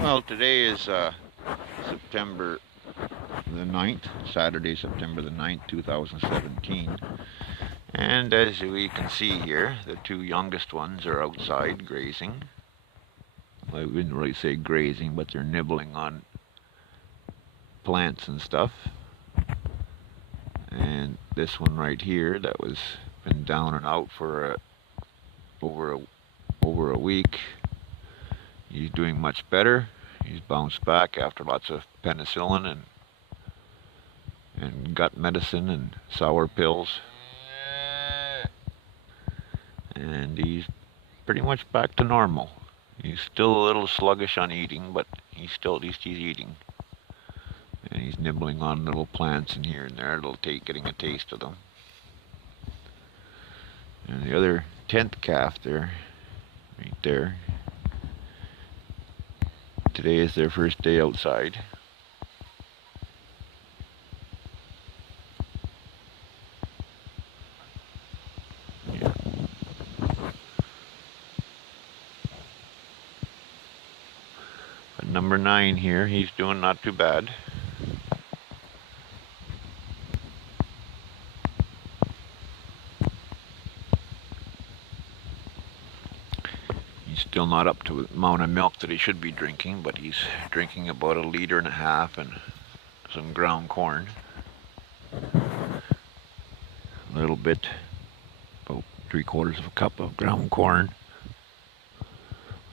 Well, today is September the 9th, Saturday, September the 9th, 2017. And as we can see here, the two youngest ones are outside grazing. I wouldn't really say grazing, but they're nibbling on plants and stuff. And this one right here that was been down and out for over a week, he's doing much better. He's bounced back after lots of penicillin and gut medicine and sour pills, and he's pretty much back to normal. He's still a little sluggish on eating, but he's still, at least he's eating. And he's nibbling on little plants in here and there, getting a taste of them. And the other 10th calf there, right there, today is their first day outside. Yeah. But number 9 here, he's doing not too bad. He's still not up to the amount of milk that he should be drinking, but he's drinking about 1.5 liters and some ground corn. A little bit, about 3/4 of a cup of ground corn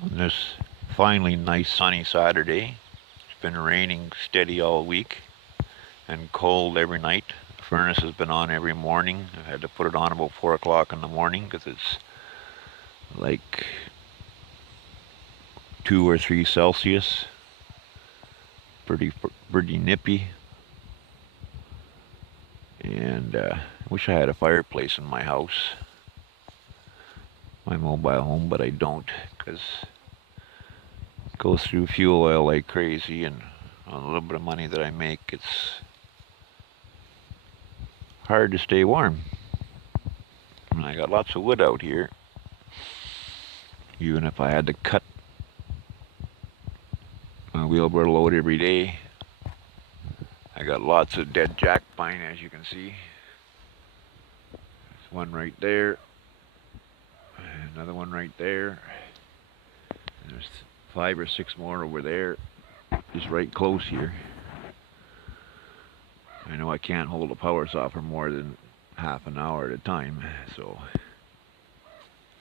on this finally nice sunny Saturday. It's been raining steady all week and cold every night. The furnace has been on every morning. I had to put it on about 4 o'clock in the morning because it's like 2 or 3 Celsius. Pretty nippy. And I wish I had a fireplace in my house, my mobile home, but I don't, because it goes through fuel oil like crazy, and on a little bit of money that I make, it's hard to stay warm. And I got lots of wood out here. Even if I had to cut my wheelbarrow load every day, I got lots of dead jack pine, as you can see. There's one right there, another one right there, and there's 5 or 6 more over there, just right close here. I know I can't hold a power saw for more than half an hour at a time, so,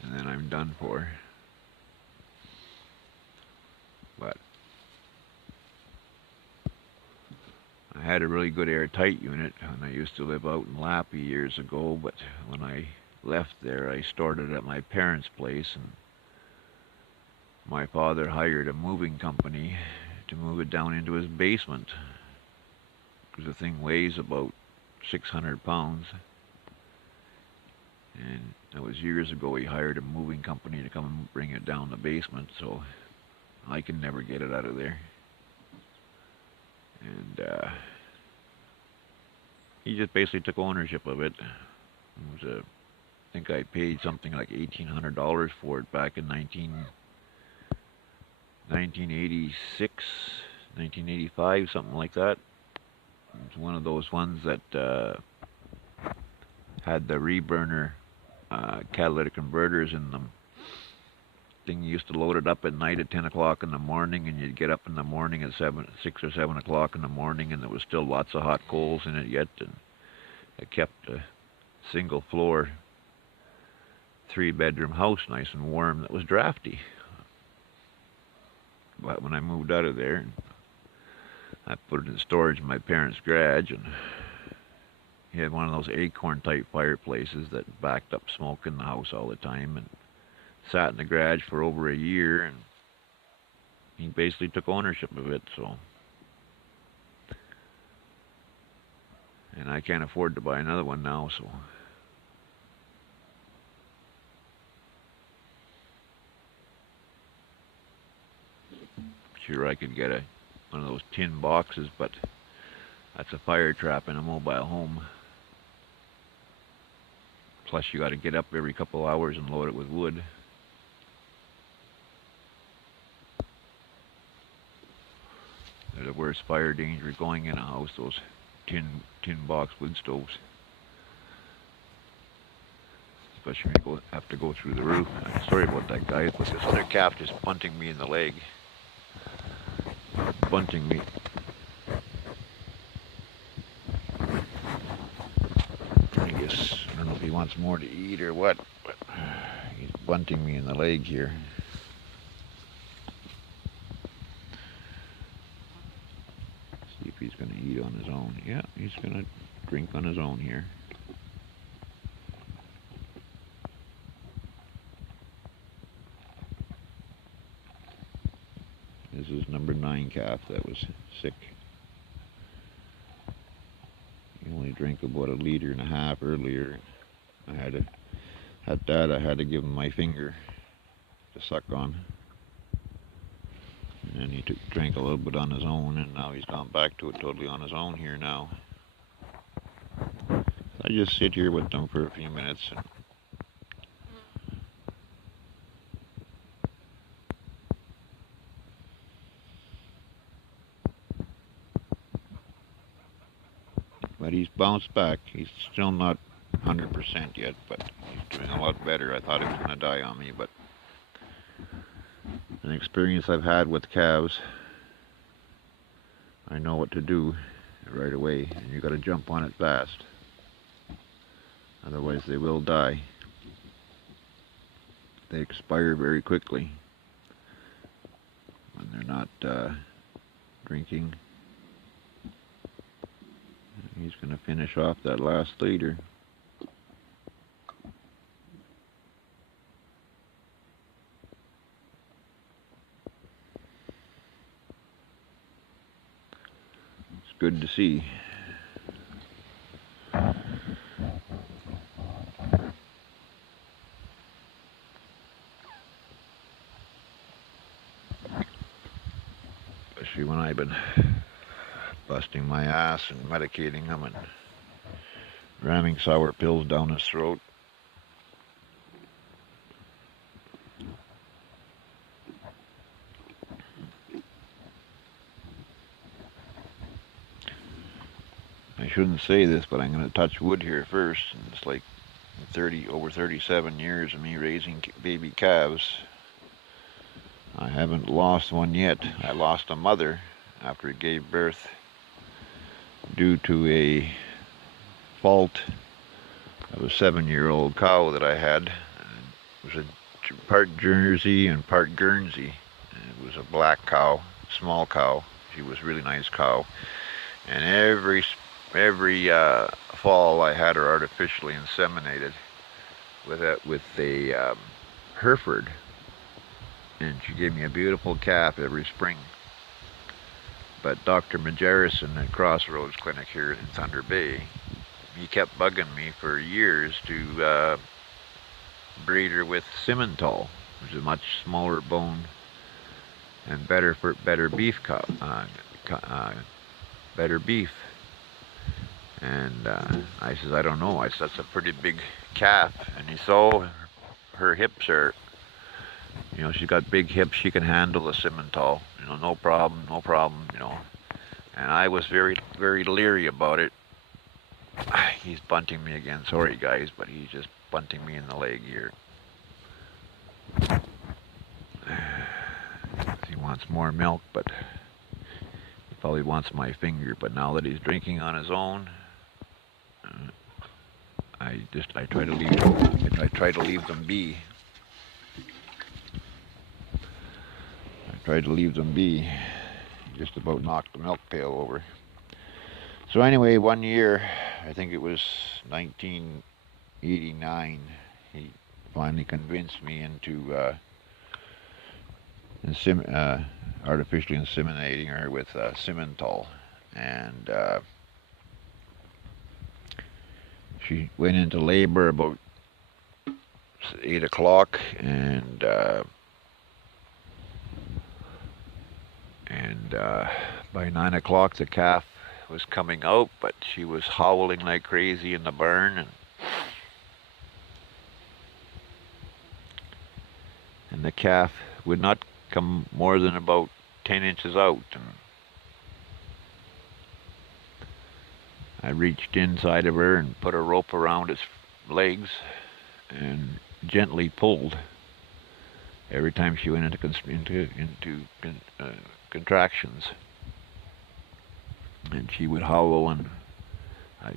and then I'm done for. But I had a really good airtight unit when I used to live out in Lappy years ago, but when I left there, I stored it at my parents' place, and my father hired a moving company to move it down into his basement, because the thing weighs about 600 pounds. And that was years ago. He hired a moving company to come and bring it down the basement, so I can never get it out of there. And he just basically took ownership of it. It was I think I paid something like $1,800 for it back in 1986, 1985, something like that. It's one of those ones that had the reburner catalytic converters in them. Thing you used to load it up at night at 10 o'clock in the morning, and you'd get up in the morning at 6 or 7 o'clock in the morning, and there was still lots of hot coals in it yet, and it kept a single floor 3-bedroom house nice and warm that was drafty. But when I moved out of there, I put it in storage in my parents' garage, and he had one of those acorn type fireplaces that backed up smoke in the house all the time, and sat in the garage for over a year, and he basically took ownership of it. So, and I can't afford to buy another one now, so sure I could get one of those tin boxes, but that's a fire trap in a mobile home. Plus you got to get up every couple hours and load it with wood. the worst fire danger going in a house, those tin box wood stoves. Especially when you have to go through the roof. Sorry about that, guys, but this other calf just bunting me in the leg. Bunting me. I guess, I don't know if he wants more to eat or what, but he's bunting me in the leg here. See if he's going to eat on his own. Yeah, he's going to drink on his own here. This is number 9 calf that was sick. He only drank about 1.5 liters earlier. I had to give him my finger to suck on. And then he drank a little bit on his own, and now he's gone back to it totally on his own here now. I just sit here with them for a few minutes. But he's bounced back. He's still not 100% yet, but he's doing a lot better. I thought he was going to die on me, but an experience I've had with calves, I know what to do right away, and you got to jump on it fast. Otherwise they will die. They expire very quickly when they're not drinking. He's going to finish off that last liter. It's good to see. Especially when I've been busting my ass and medicating him and ramming sour pills down his throat. I shouldn't say this, but I'm going to touch wood here first. And it's like over 37 years of me raising baby calves. I haven't lost one yet. I lost a mother after it gave birth due to a fault of a 7-year-old cow that I had. It was a part Jersey and part Guernsey. It was a black cow, small cow. She was a really nice cow. And every fall I had her artificially inseminated with a Hereford, and she gave me a beautiful calf every spring. But Dr. Majerison at Crossroads Clinic here in Thunder Bay, he kept bugging me for years to breed her with Simmental, which is a much smaller bone and better beef cow, better beef. And I says, I don't know. I said, that's a pretty big calf. And he saw her hips are, she's got big hips. She can handle the Simmental. No problem, And I was very, very leery about it. He's bunting me again. Sorry, guys, but he's just bunting me in the leg here. He wants more milk, but he probably wants my finger. But now that he's drinking on his own, I try to leave them be. I try to leave them be. Just about knocked the milk pail over. So anyway, one year, I think it was 1989, he finally convinced me into artificially inseminating her with Simmental, and she went into labor about 8 o'clock, and by 9 o'clock the calf was coming out, but she was howling like crazy in the barn, and the calf would not come more than about 10 inches out. And I reached inside of her and put a rope around its legs and gently pulled every time she went into contractions. And she would howl, and I,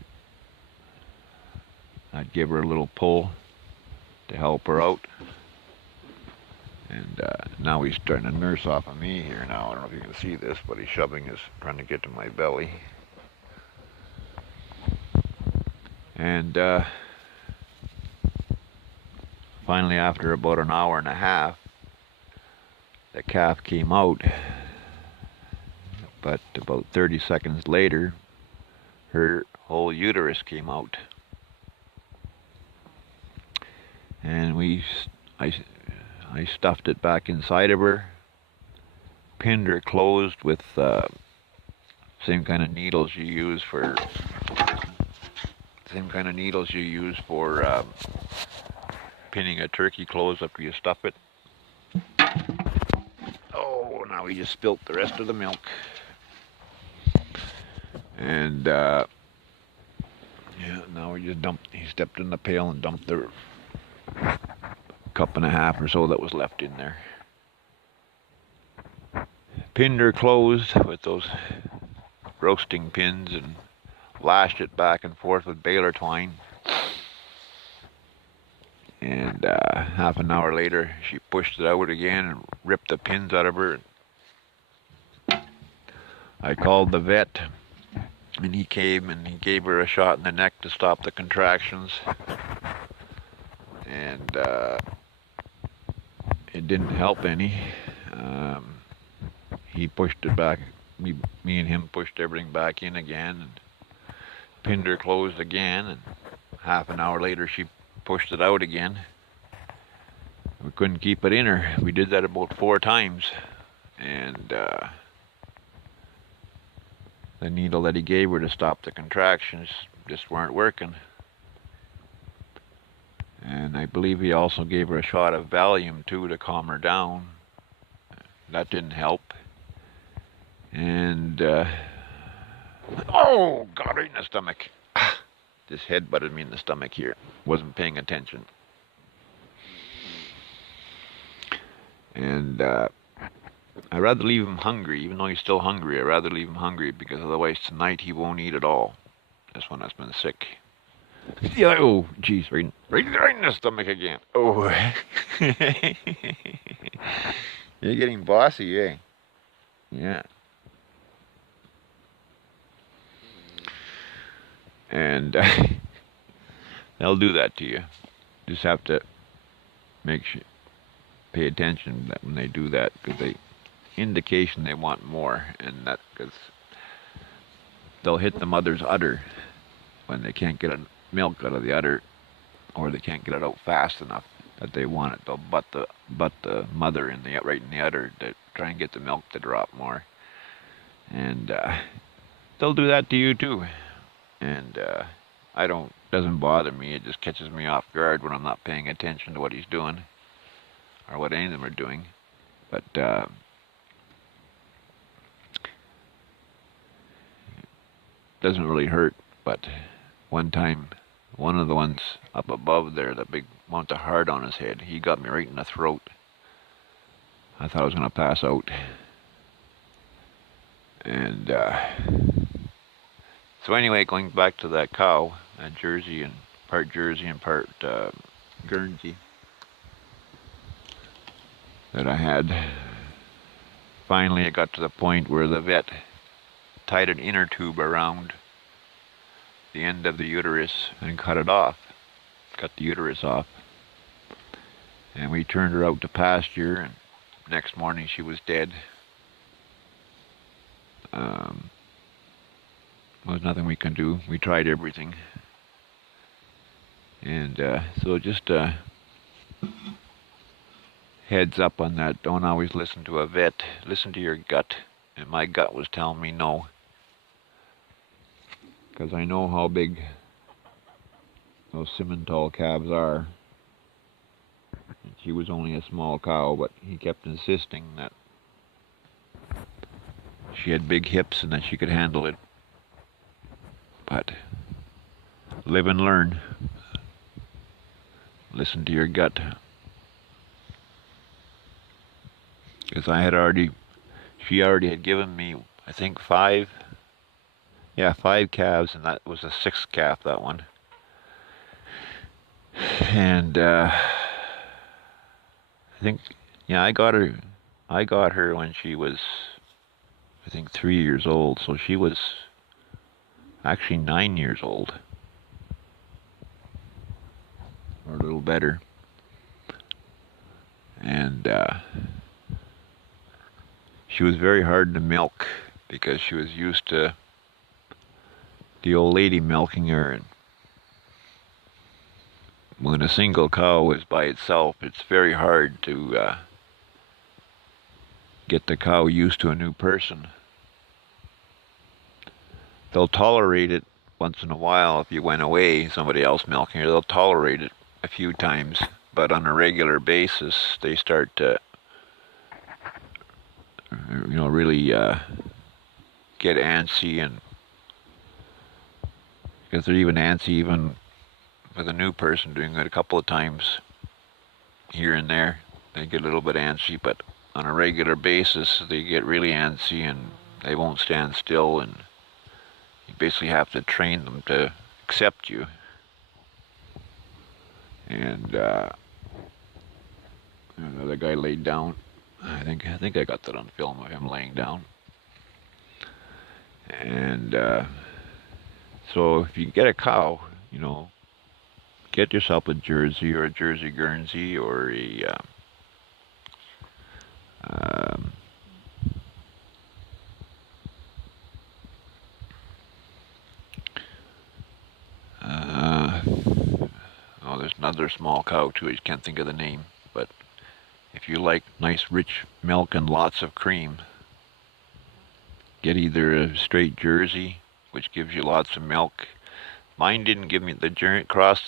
I'd give her a little pull to help her out. And now he's starting to nurse off of me here now. I don't know if you can see this, but he's trying to get to my belly. And finally, after about an hour and a half, the calf came out. But about 30 seconds later, her whole uterus came out. And I stuffed it back inside of her, pinned her closed with same kind of needles you use for pinning a turkey closed after you stuff it. Oh, now we just spilt the rest of the milk. And yeah, now he stepped in the pail and dumped the cup and a half or so that was left in there. Pinned her closed with those roasting pins and lashed it back and forth with baler twine. And half an hour later, she pushed it out again and ripped the pins out of her. I called the vet, and he came and he gave her a shot in the neck to stop the contractions. And it didn't help any. He pushed it back. Me and him pushed everything back in again and pinned her closed again. And half an hour later, she pushed it out again. We couldn't keep it in her. We did that about 4 times. And the needle that he gave her to stop the contractions just weren't working. And I believe he also gave her a shot of Valium too to calm her down. That didn't help. And oh, got right in the stomach. This head butted me in the stomach here. Wasn't paying attention. And I'd rather leave him hungry, even though he's still hungry. I'd rather leave him hungry because otherwise tonight he won't eat at all. This one has been sick. Yeah, oh, jeez, right in the stomach again. Oh. You're getting bossy, eh? Yeah. And they'll do that to you. Just have to pay attention that when they do that, because indication they want more, and that because they'll hit the mother's udder when they can't get milk out of the udder, or they can't get it out fast enough that they want it. They'll butt the mother right in the udder to try and get the milk to drop more, and they'll do that to you too. And doesn't bother me. It just catches me off guard when I'm not paying attention to what he's doing or what any of them are doing. But doesn't really hurt. But one time, one of the ones up above there, the big one with the heart on his head, he got me right in the throat. I thought I was going to pass out. And so anyway, going back to that cow, that Jersey and part Guernsey that I had. Finally, it got to the point where the vet tied an inner tube around the end of the uterus and cut the uterus off. And we turned her out to pasture, and next morning she was dead. There was nothing we can do. We tried everything. And so just heads up on that. Don't always listen to a vet. Listen to your gut. And my gut was telling me no. Because I know how big those Simmental calves are. And she was only a small cow, but he kept insisting that she had big hips and that she could handle it. But live and learn. Listen to your gut. Because she already had given me, I think, five calves, and that was the sixth calf, that one. And I think, yeah, I got her when she was, I think, 3 years old. So she was actually 9 years old, or a little better. And she was very hard to milk because she was used to the old lady milking her. And when a single cow is by itself, it's very hard to get the cow used to a new person. They'll tolerate it once in a while if you went away, somebody else milking her. They'll tolerate it a few times, but on a regular basis, they start to, really get antsy, and because they're even antsy even with a new person doing it a couple of times here and there. They get a little bit antsy, but on a regular basis, they get really antsy and they won't stand still, and you basically have to train them to accept you. And another guy laid down. I think I got that on film of him laying down. And so if you get a cow, get yourself a Jersey or a Jersey Guernsey or a um, there's another small cow too. I just can't think of the name. But if you like nice rich milk and lots of cream, get either a straight Jersey, which gives you lots of milk. Mine didn't give me the cross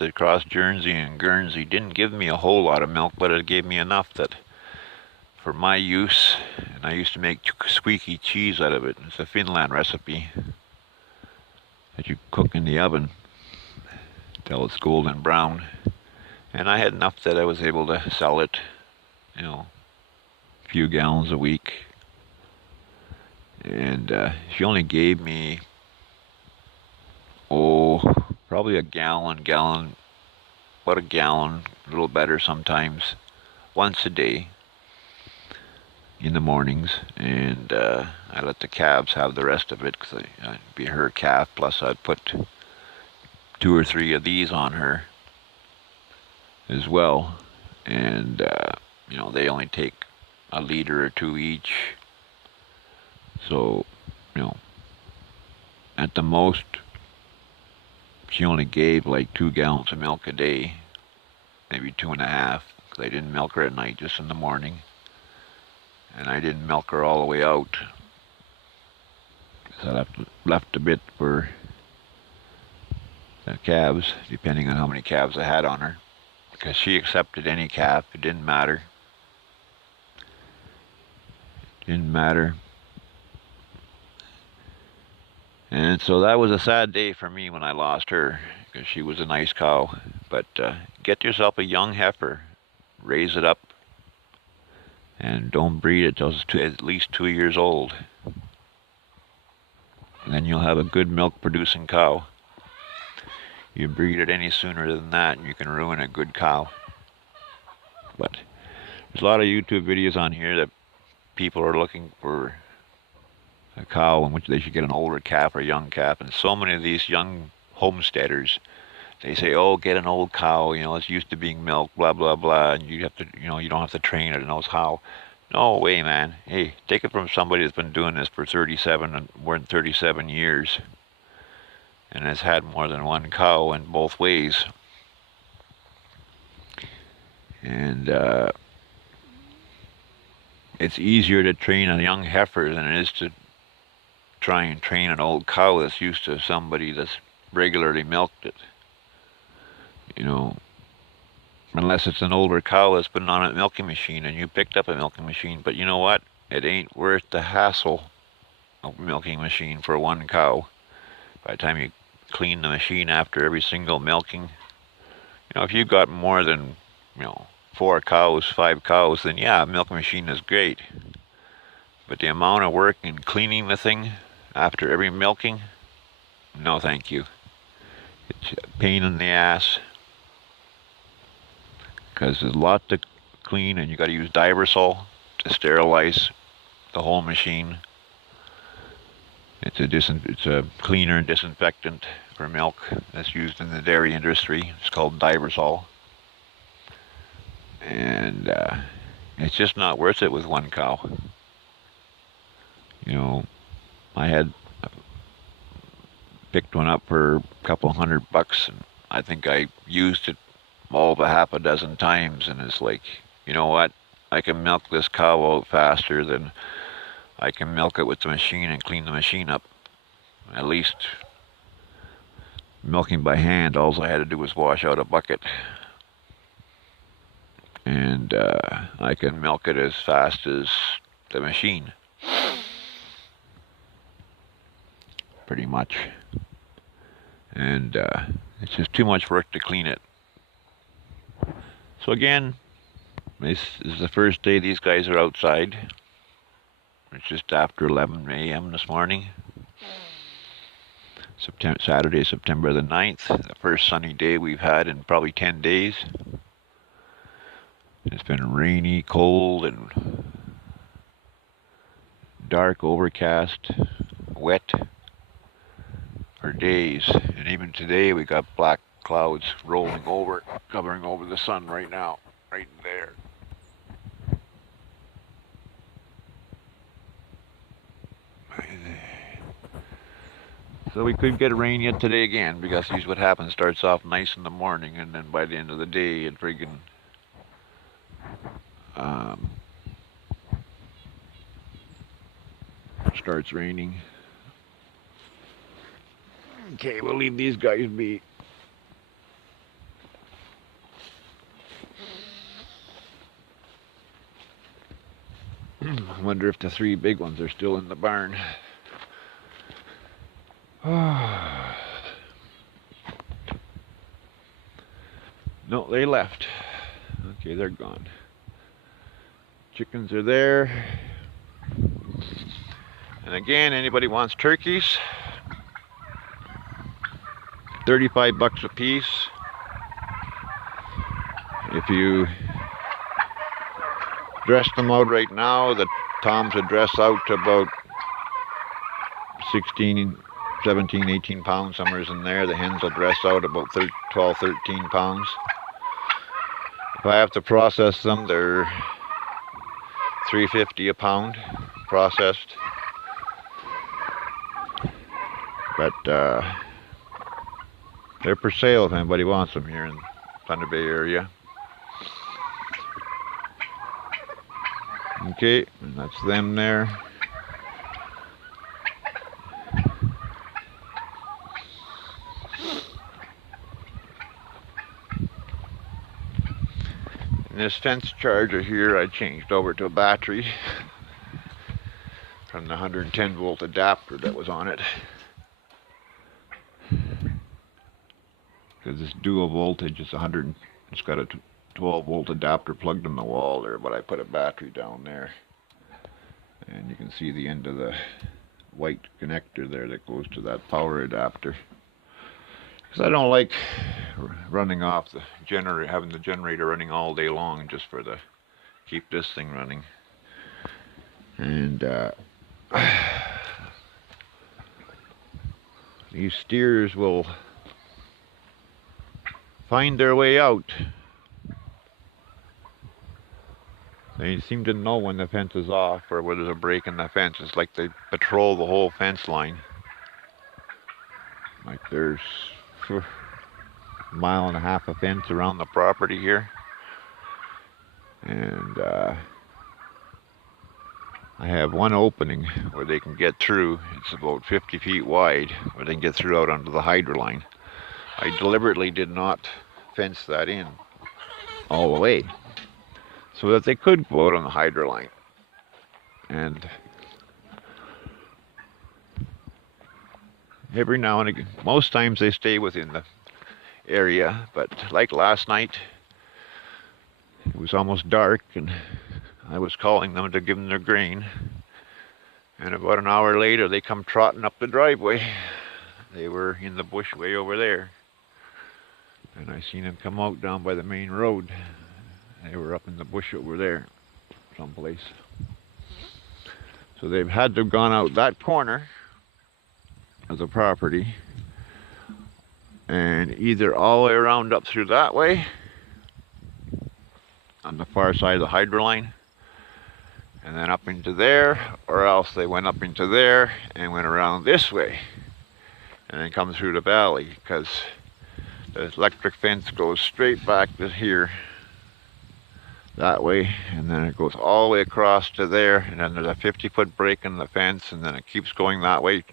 Jersey and Guernsey didn't give me a whole lot of milk, but it gave me enough that for my use. And I used to make squeaky cheese out of it. It's a Finland recipe that you cook in the oven till it's golden brown. And I had enough that I was able to sell it, a few gallons a week. And she only gave me, probably a gallon, about a gallon, a little better sometimes, once a day in the mornings. And I let the calves have the rest of it because I'd be her calf, plus I'd put 2 or 3 of these on her as well. And they only take a liter or 2 each. So, at the most, she only gave like 2 gallons of milk a day, maybe 2.5, because I didn't milk her at night, just in the morning. And I didn't milk her all the way out, because I left a bit for the calves, depending on how many calves I had on her. Because she accepted any calf, it didn't matter. And so that was a sad day for me when I lost her, because she was a nice cow. But get yourself a young heifer, raise it up, and don't breed it till it's at least 2 years old. And then you'll have a good milk-producing cow. You breed it any sooner than that, and you can ruin a good cow. But there's a lot of YouTube videos on here that people are looking for a cow in which they should get an older calf or a young calf. And so many of these young homesteaders, they say, oh, get an old cow, it's used to being milked, blah, blah, blah, and you have to, you don't have to train it, it knows how. No way, man. Hey, take it from somebody that's been doing this for more than 37 years and has had more than one cow in both ways. And it's easier to train a young heifer than it is to try and train an old cow that's used to somebody that's regularly milked it. Unless it's an older cow that's been on a milking machine and you picked up a milking machine. But you know what? It ain't worth the hassle of a milking machine for one cow. By the time you clean the machine after every single milking. If you've got more than, 4 cows, 5 cows, then yeah, a milk machine is great. But the amount of work in cleaning the thing after every milking, no thank you. It's a pain in the ass. Because there's a lot to clean, and you got to use Diversol to sterilize the whole machine. It's a cleaner and disinfectant for milk that's used in the dairy industry. It's called Diversol. And it's just not worth it with 1 cow. I had picked one up for a couple $100, and I think I used it all but half a dozen times, and it's like, you know what? I can milk this cow out faster than I can milk it with the machine and clean the machine up. At least milking by hand, all I had to do was wash out a bucket. And I can milk it as fast as the machine. Pretty much. And it's just too much work to clean it. So again, this is the first day these guys are outside. It's just after 11 a.m. this morning. Saturday, September the 9th, the first sunny day we've had in probably 10 days. It's been rainy, cold, and dark, overcast, wet for days. And even today we got black clouds rolling over, covering over the sun right now, right there. So we could get rain yet today again, because here's what happens. Starts off nice in the morning, and then by the end of the day it friggin' starts raining. Okay, we'll leave these guys be. I wonder if the 3 big ones are still in the barn. No, they left. Okay, they're gone. Chickens are there. And again, anybody wants turkeys? $35 a piece. If you dress them out right now, the toms would dress out to about 16, 17, 18 pounds, somewhere's in there. The hens will dress out about 12, 13 pounds. If I have to process them, they're $3.50 a pound processed. But they're for sale if anybody wants them here in Thunder Bay area. Okay, and that's them there. And this fence charger here I changed over to a battery from the 110 volt adapter that was on it. Because this dual voltage is it's got a 12 volt adapter plugged in the wall there, but I put a battery down there. And you can see the end of the white connector there that goes to that power adapter. Because I don't like running off the generator, having the generator running all day long just for the keep this thing running. And these steers will find their way out. They seem to know when the fence is off or where there's a break in the fence. It's like they patrol the whole fence line. Like there's a mile and a half of fence around the property here. And I have one opening where they can get through. It's about 50 feet wide, where they can get through out onto the hydro line. I deliberately did not fence that in all the way, so that they could go out on the hydro line. And Every now and again, most times they stay within the area, but like last night, it was almost dark and I was calling them to give them their grain. And about an hour later, they come trotting up the driveway. They were in the bush way over there. And I seen them come out down by the main road. They were up in the bush over there, someplace. So they've had to have gone out that corner of the property and either all the way around up through that way on the far side of the hydro line and then up into there, or else they went up into there and went around this way and then come through the valley, because the electric fence goes straight back to here that way, and then it goes all the way across to there, and then there's a 50-foot break in the fence, and then it keeps going that way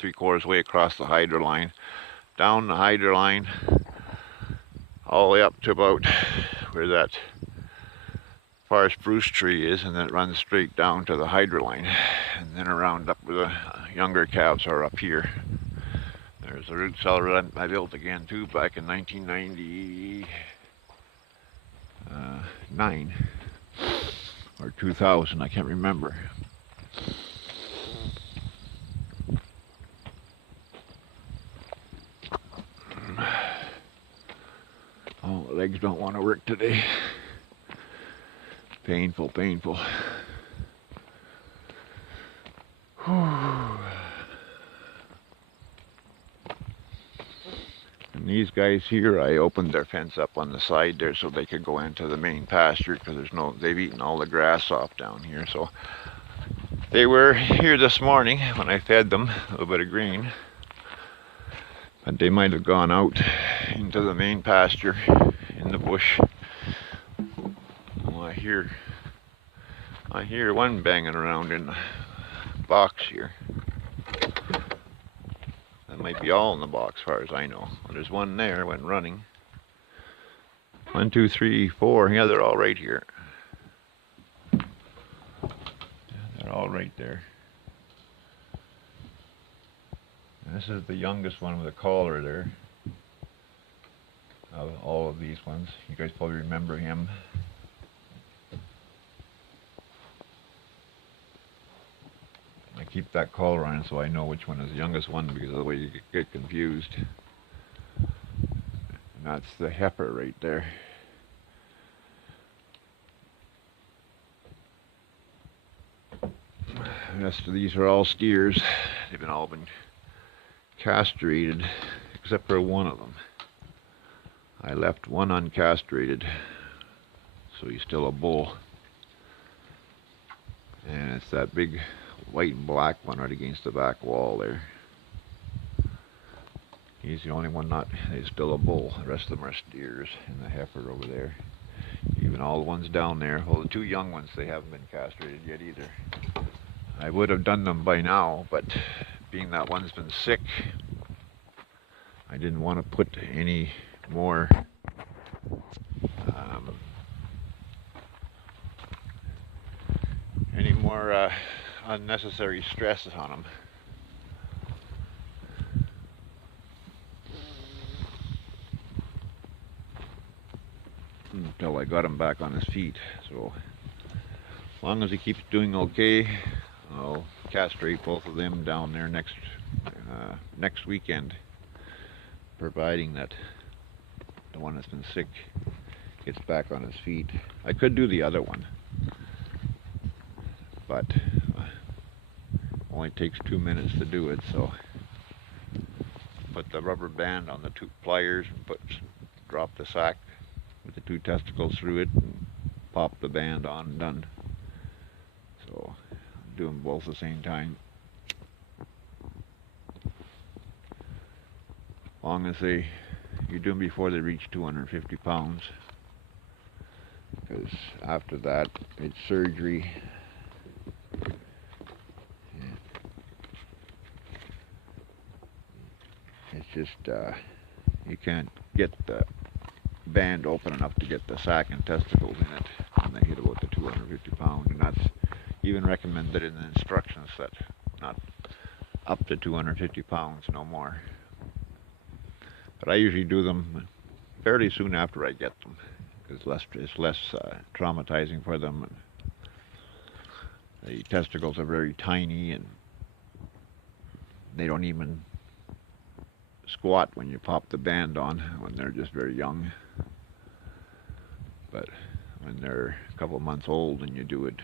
3/4 way across the hydro line, down the hydro line, all the way up to about where that far spruce tree is, and then it runs straight down to the hydro line, and then around up where the younger calves are up here. There's a root cellar that I built again too back in 1999 or 2000, I can't remember. Oh, legs don't want to work today. Painful, painful. And these guys here, I opened their fence up on the side there so they could go into the main pasture, because they've eaten all the grass off down here. So they were here this morning when I fed them a little bit of grain, but they might have gone out into the main pasture in the bush. Well, I hear one banging around in the box here. That might be all in the box, as far as I know. Well, there's one there, went running. 1, 2, 3, 4. Yeah, they're all right here. Yeah, they're all right there. And this is the youngest one with a collar there. Of all of these ones. You guys probably remember him. I keep that collar on so I know which one is the youngest one, because otherwise you get confused. And that's the heifer right there. The rest of these are all steers. They've all been castrated, except for one of them. I left one uncastrated, so he's still a bull. And it's that big white and black one right against the back wall there. He's the only one he's still a bull. The rest of them are steers, and the heifer over there. Even all the ones down there, well, the 2 young ones, they haven't been castrated yet either. I would have done them by now, but being that one's been sick, I didn't want to put any more unnecessary stress on him. Until I got him back on his feet. So as long as he keeps doing okay, I'll castrate both of them down there next weekend, providing that the one that's been sick gets back on his feet. I could do the other one, but only takes 2 minutes to do it. So put the rubber band on the 2 pliers and drop the sack with the 2 testicles through it and pop the band on and done. So do them both at the same time. As long as you do them before they reach 250 pounds, because after that it's surgery. It's just you can't get the band open enough to get the sac and testicles in it when they hit about the 250 pound, and that's even recommended in the instructions, that not up to 250 pounds, no more. But I usually do them fairly soon after I get them. It's less traumatizing for them. The testicles are very tiny, and they don't even squat when you pop the band on when they're just very young. But when they're a couple months old and you do it,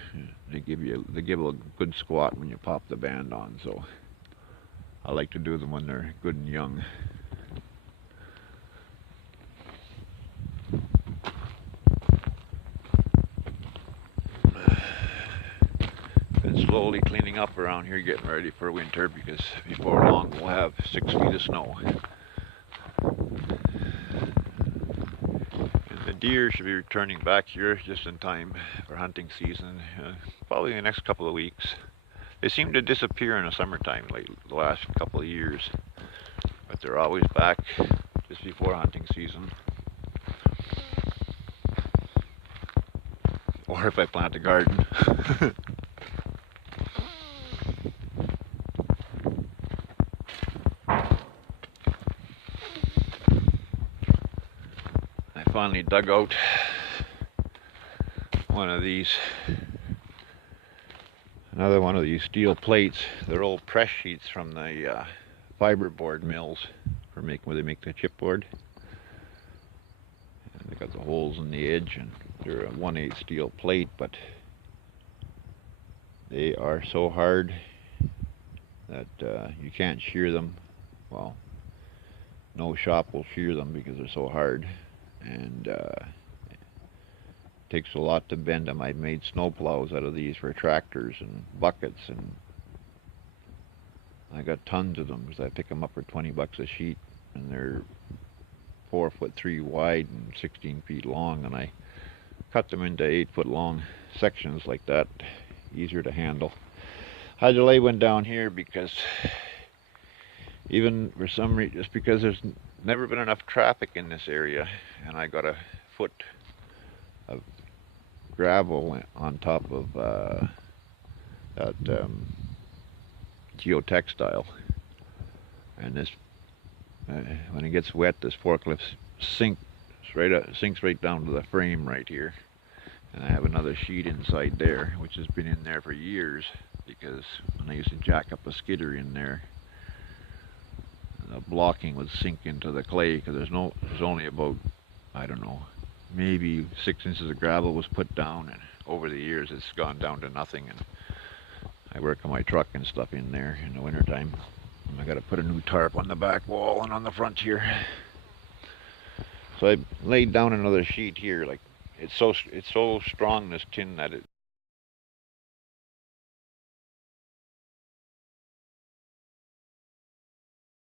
they give a good squat when you pop the band on. So I like to do them when they're good and young. Been slowly cleaning up around here, getting ready for winter, because before long we'll have 6 feet of snow. The deer should be returning back here just in time for hunting season, probably in the next couple of weeks. They seem to disappear in the summertime, like the last couple of years, but they're always back just before hunting season. Or if I plant a garden. I finally dug out another one of these steel plates. They're old press sheets from the fiberboard mills where they make the chipboard. And they got the holes in the edge, and they're a 1/8 steel plate, but they are so hard that you can't shear them. Well, no shop will shear them because they're so hard, and it takes a lot to bend them. I've made snow plows out of these for tractors and buckets, and I got tons of them because I pick them up for 20 bucks a sheet, and they're 4'3" wide and 16 feet long, and I cut them into 8-foot long sections like that, easier to handle. I had to lay one down here because even for some reason, just because there's never been enough traffic in this area, and I got a foot of gravel on top of that geotextile, and this when it gets wet, this forklift sinks right down to the frame right here. And I have another sheet inside there, which has been in there for years, because when I used to jack up a skidder in there, the blocking would sink into the clay, because there's only about, I don't know, maybe 6 inches of gravel was put down, and over the years it's gone down to nothing. And I work on my truck and stuff in there in the wintertime. I got to put a new tarp on the back wall and on the front here. So I laid down another sheet here. Like it's so strong, this tin, that